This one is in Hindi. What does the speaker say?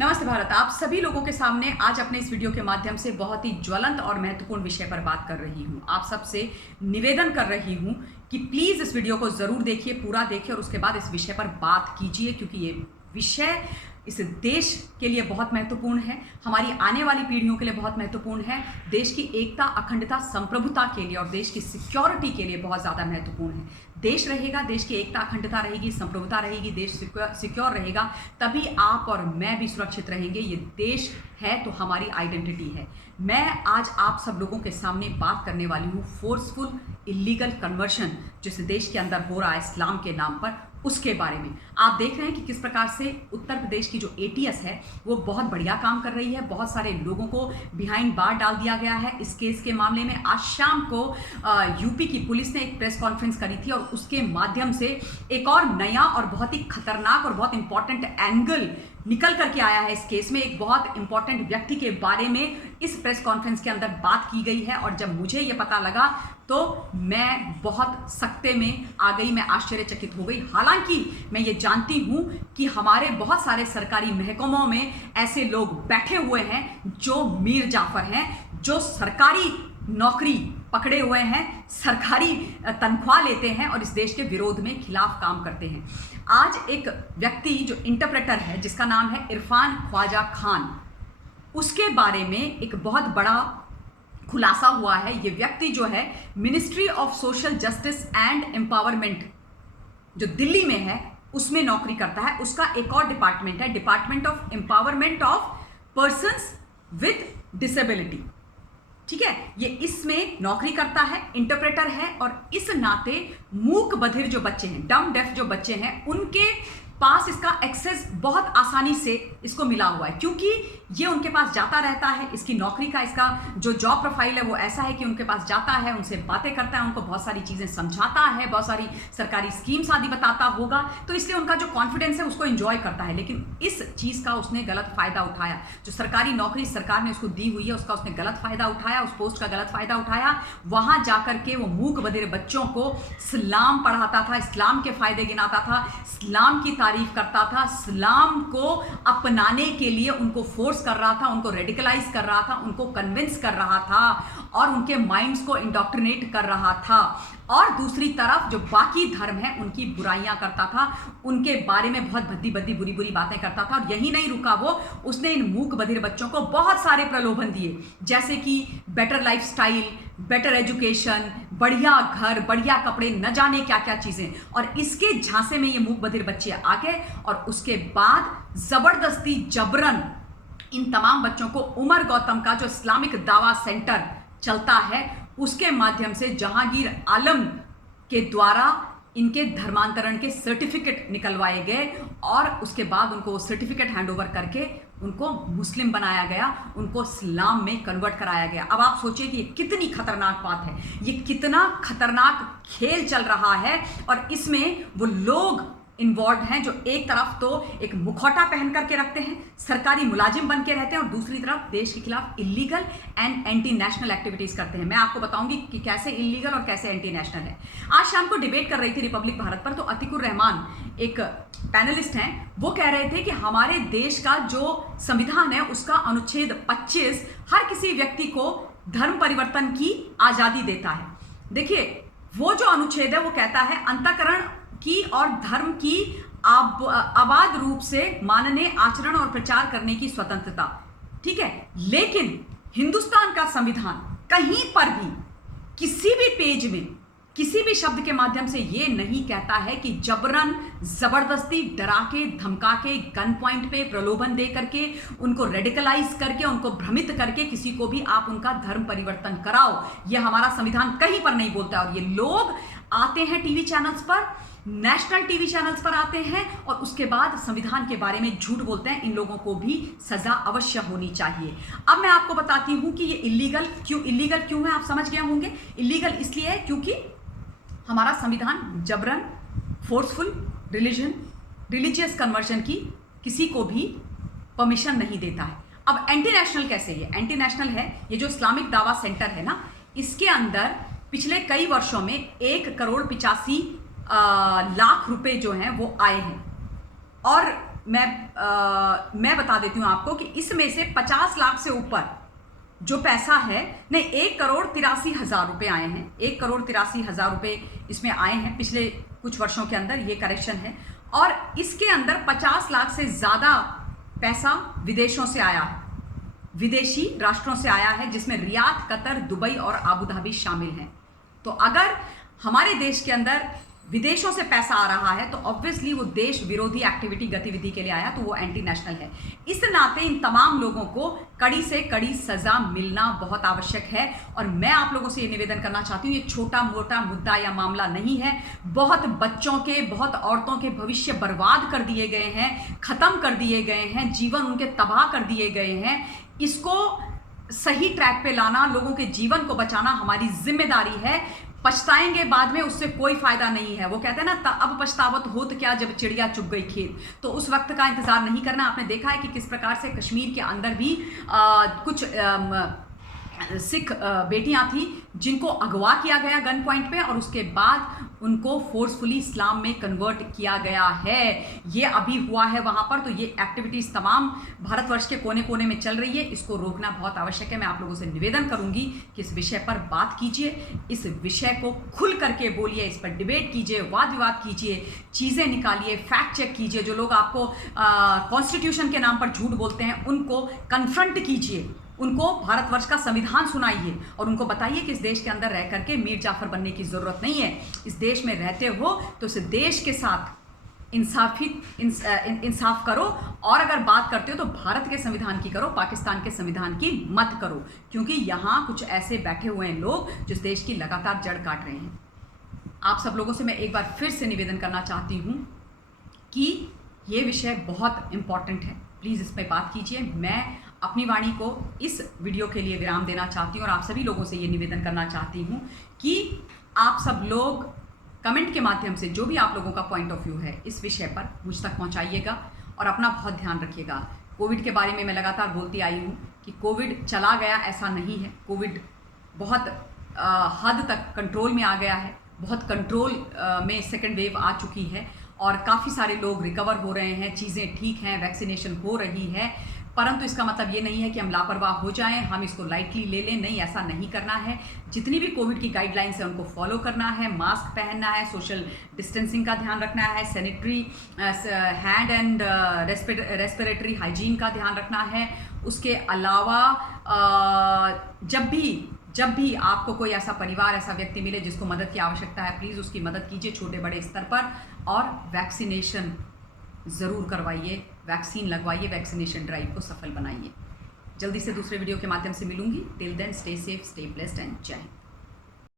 नमस्ते भारत। आप सभी लोगों के सामने आज अपने इस वीडियो के माध्यम से बहुत ही ज्वलंत और महत्वपूर्ण विषय पर बात कर रही हूं। आप सबसे निवेदन कर रही हूं कि प्लीज़ इस वीडियो को ज़रूर देखिए, पूरा देखिए और उसके बाद इस विषय पर बात कीजिए, क्योंकि ये विषय इस देश के लिए बहुत महत्वपूर्ण है, हमारी आने वाली पीढ़ियों के लिए बहुत महत्वपूर्ण है, देश की एकता, अखंडता, संप्रभुता के लिए और देश की सिक्योरिटी के लिए बहुत ज़्यादा महत्वपूर्ण है। देश रहेगा, देश की एकता, अखंडता रहेगी, संप्रभुता रहेगी, देश सिक्योर रहेगा, तभी आप और मैं भी सुरक्षित रहेंगे। ये देश है तो हमारी आइडेंटिटी है। मैं आज आप सब लोगों के सामने बात करने वाली हूँ फोर्सफुल इलीगल कन्वर्शन जो इस देश के अंदर हो रहा है इस्लाम के नाम पर, उसके बारे में। आप देख रहे हैं कि किस प्रकार से उत्तर प्रदेश की जो ATS है वो बहुत बढ़िया काम कर रही है। बहुत सारे लोगों को बिहाइंड बार डाल दिया गया है इस केस के मामले में। आज शाम को यूपी की पुलिस ने एक प्रेस कॉन्फ्रेंस करी थी और उसके माध्यम से एक और नया और बहुत ही खतरनाक और बहुत इंपॉर्टेंट एंगल निकल करके आया है। इस केस में एक बहुत इंपॉर्टेंट व्यक्ति के बारे में इस प्रेस कॉन्फ्रेंस के अंदर बात की गई है और जब मुझे ये पता लगा तो मैं बहुत सकते में आ गई, मैं आश्चर्यचकित हो गई। हालांकि मैं ये जानती हूँ कि हमारे बहुत सारे सरकारी महकमों में ऐसे लोग बैठे हुए हैं जो मीर जाफर हैं, जो सरकारी नौकरी पकड़े हुए हैं, सरकारी तनख्वाह लेते हैं और इस देश के विरोध में खिलाफ काम करते हैं। आज एक व्यक्ति जो इंटरप्रेटर है जिसका नाम है इरफान ख्वाजा खान, उसके बारे में एक बहुत बड़ा खुलासा हुआ है। ये व्यक्ति जो है ministry of social justice and empowerment जो दिल्ली में है उसमें नौकरी करता है। उसका एक और डिपार्टमेंट है, department of empowerment of persons with disability. ठीक है, ये इसमें नौकरी करता है, इंटरप्रेटर है और इस नाते मूक बधिर जो बच्चे हैं, डम डेफ जो बच्चे हैं, उनके पास इसका एक्सेस बहुत आसानी से इसको मिला हुआ है, क्योंकि ये उनके पास जाता रहता है। इसकी नौकरी का, इसका जो जॉब प्रोफाइल है वो ऐसा है कि उनके पास जाता है, उनसे बातें करता है, उनको बहुत सारी चीज़ें समझाता है, बहुत सारी सरकारी स्कीम्स आदि बताता होगा, तो इसलिए उनका जो कॉन्फिडेंस है उसको एंजॉय करता है। लेकिन इस चीज़ का उसने गलत फ़ायदा उठाया। जो सरकारी नौकरी सरकार ने उसको दी हुई है उसका उसने गलत फ़ायदा उठाया, उस पोस्ट का गलत फ़ायदा उठाया। वहाँ जा कर के वो मूक बधिर बच्चों को इस्लाम पढ़ाता था, इस्लाम के फ़ायदे गिनाता था, इस्लाम की तारीफ करता था, इस्लाम को अपनाने के लिए उनको फोर्स कर रहा था, उनको रेडिकलाइज कर रहा था, उनको कन्विंस कर रहा था और उनके माइंड्स को इंडोक्ट्रिनेट कर रहा था। और दूसरी तरफ जो बाकी धर्म है उनकी बुराइयां करता था, उनके बारे में बहुत भद्दी भद्दी बुरी बुरी बातें करता था। और यही नहीं रुका वो, उसने इन मूक बधिर बच्चों को बहुत सारे प्रलोभन दिए, जैसे कि बेटर लाइफस्टाइल, बेटर एजुकेशन, बढ़िया घर, बढ़िया कपड़े, न जाने क्या क्या चीज़ें। और इसके झांसे में ये मूक बधिर बच्चे आ गए और उसके बाद ज़बरदस्ती जबरन इन तमाम बच्चों को उमर गौतम का जो इस्लामिक दावा सेंटर चलता है उसके माध्यम से जहांगीर आलम के द्वारा इनके धर्मांतरण के सर्टिफिकेट निकलवाए गए और उसके बाद उनको सर्टिफिकेट हैंडओवर करके उनको मुस्लिम बनाया गया, उनको इस्लाम में कन्वर्ट कराया गया। अब आप सोचिए कि ये कितनी खतरनाक बात है, ये कितना खतरनाक खेल चल रहा है। और इसमें वो लोग इन्वॉल्व हैं जो एक तरफ तो एक मुखौटा पहन करके रखते हैं, सरकारी मुलाजिम बन के रहते हैं और दूसरी तरफ देश के खिलाफ illegal and anti national activities करते हैं। मैं आपको बताऊंगी कि कैसे इलीगल और कैसे एंटी नेशनल है। आज शाम को डिबेट कर रही थी रिपब्लिक भारत पर, तो अतिकुर रहमान एक पैनलिस्ट हैं, वो कह रहे थे कि हमारे देश का जो संविधान है उसका अनुच्छेद 25 हर किसी व्यक्ति को धर्म परिवर्तन की आज़ादी देता है। देखिए, वो जो अनुच्छेद है वो कहता है अंतःकरण की और धर्म की आबाद रूप से मानने, आचरण और प्रचार करने की स्वतंत्रता। ठीक है, लेकिन हिंदुस्तान का संविधान कहीं पर भी किसी भी पेज में किसी भी शब्द के माध्यम से ये नहीं कहता है कि जबरन, जबरदस्ती, डरा के, धमका के, गन पॉइंट पे प्रलोभन दे करके, उनको रेडिकलाइज करके, उनको भ्रमित करके किसी को भी आप उनका धर्म परिवर्तन कराओ। ये हमारा संविधान कहीं पर नहीं बोलता। और ये लोग आते हैं टीवी चैनल्स पर, नेशनल टीवी चैनल्स पर आते हैं और उसके बाद संविधान के बारे में झूठ बोलते हैं। इन लोगों को भी सजा अवश्य होनी चाहिए। अब मैं आपको बताती हूं कि ये इलीगल क्यों है। आप समझ गए होंगे, इलीगल इसलिए है क्योंकि हमारा संविधान जबरन, फोर्सफुल रिलीजियस कन्वर्जन की किसी को भी परमिशन नहीं देता है। अब एंटी नेशनल कैसे है? एंटी नेशनल है ये जो इस्लामिक दावा सेंटर है ना, इसके अंदर पिछले कई वर्षों में 1 करोड़ 85 लाख रुपए जो हैं वो आए हैं और मैं बता देती हूँ आपको कि इसमें से 50 लाख से ऊपर जो पैसा है, नहीं, 1,83,000 रुपये आए हैं। 1,83,000 रुपये इसमें आए हैं पिछले कुछ वर्षों के अंदर, ये करेक्शन है। और इसके अंदर 50 लाख से ज़्यादा पैसा विदेशों से आया है, विदेशी राष्ट्रों से आया है, जिसमें रियाद, कतर, दुबई और आबू धाबी शामिल हैं। तो अगर हमारे देश के अंदर विदेशों से पैसा आ रहा है तो ऑब्वियसली वो देश विरोधी एक्टिविटी गतिविधि के लिए आया, तो वो एंटी नेशनल है। इस नाते इन तमाम लोगों को कड़ी से कड़ी सजा मिलना बहुत आवश्यक है। और मैं आप लोगों से ये निवेदन करना चाहती हूँ, ये छोटा मोटा मुद्दा या मामला नहीं है। बहुत बच्चों के, बहुत औरतों के भविष्य बर्बाद कर दिए गए हैं, ख़त्म कर दिए गए हैं, जीवन उनके तबाह कर दिए गए हैं। इसको सही ट्रैक पे लाना, लोगों के जीवन को बचाना हमारी जिम्मेदारी है। पछताएंगे बाद में, उससे कोई फायदा नहीं है। वो कहते हैं ना, अब पछतावत होत क्या जब चिड़िया चुग गई खेत। तो उस वक्त का इंतजार नहीं करना। आपने देखा है कि किस प्रकार से कश्मीर के अंदर भी कुछ सिख बेटियां थी जिनको अगवा किया गया गन पॉइंट पे, और उसके बाद उनको फोर्सफुली इस्लाम में कन्वर्ट किया गया है। ये अभी हुआ है वहाँ पर। तो ये एक्टिविटीज़ तमाम भारतवर्ष के कोने कोने में चल रही है। इसको रोकना बहुत आवश्यक है। मैं आप लोगों से निवेदन करूंगी कि इस विषय पर बात कीजिए, इस विषय को खुल करके बोलिए, इस पर डिबेट कीजिए, वाद विवाद कीजिए, चीज़ें निकालिए, फैक्ट चेक कीजिए। जो लोग आपको कॉन्स्टिट्यूशन के नाम पर झूठ बोलते हैं उनको कन्फ्रंट कीजिए, उनको भारतवर्ष का संविधान सुनाइए और उनको बताइए कि इस देश के अंदर रह करके मीर जाफर बनने की ज़रूरत नहीं है। इस देश में रहते हो तो इस देश के साथ इंसाफ करो, और अगर बात करते हो तो भारत के संविधान की करो, पाकिस्तान के संविधान की मत करो। क्योंकि यहाँ कुछ ऐसे बैठे हुए हैं लोग जो इस देश की लगातार जड़ काट रहे हैं। आप सब लोगों से मैं एक बार फिर से निवेदन करना चाहती हूँ कि ये विषय बहुत इम्पॉर्टेंट है। प्लीज़ इस पर बात कीजिए। मैं अपनी वाणी को इस वीडियो के लिए विराम देना चाहती हूँ और आप सभी लोगों से ये निवेदन करना चाहती हूँ कि आप सब लोग कमेंट के माध्यम से जो भी आप लोगों का पॉइंट ऑफ व्यू है इस विषय पर मुझ तक पहुँचाइएगा और अपना बहुत ध्यान रखिएगा। कोविड के बारे में मैं लगातार बोलती आई हूँ कि कोविड चला गया, ऐसा नहीं है। कोविड बहुत हद तक कंट्रोल में आ गया है, बहुत कंट्रोल में सेकेंड वेव आ चुकी है और काफ़ी सारे लोग रिकवर हो रहे हैं, चीज़ें ठीक हैं, वैक्सीनेशन हो रही है। परंतु इसका मतलब ये नहीं है कि हम लापरवाह हो जाएं, हम इसको लाइटली ले लें। नहीं, ऐसा नहीं करना है। जितनी भी कोविड की गाइडलाइंस है उनको फॉलो करना है, मास्क पहनना है, सोशल डिस्टेंसिंग का ध्यान रखना है, sanitary hand and respiratory hygiene का ध्यान रखना है। उसके अलावा जब भी आपको कोई ऐसा परिवार, ऐसा व्यक्ति मिले जिसको मदद की आवश्यकता है, प्लीज़ उसकी मदद कीजिए छोटे बड़े स्तर पर, और वैक्सीनेशन ज़रूर करवाइए, वैक्सीन लगवाइए, वैक्सीनेशन ड्राइव को सफल बनाइए। जल्दी से दूसरे वीडियो के माध्यम से मिलूंगी। Till then stay safe, stay blessed and Jai Hind.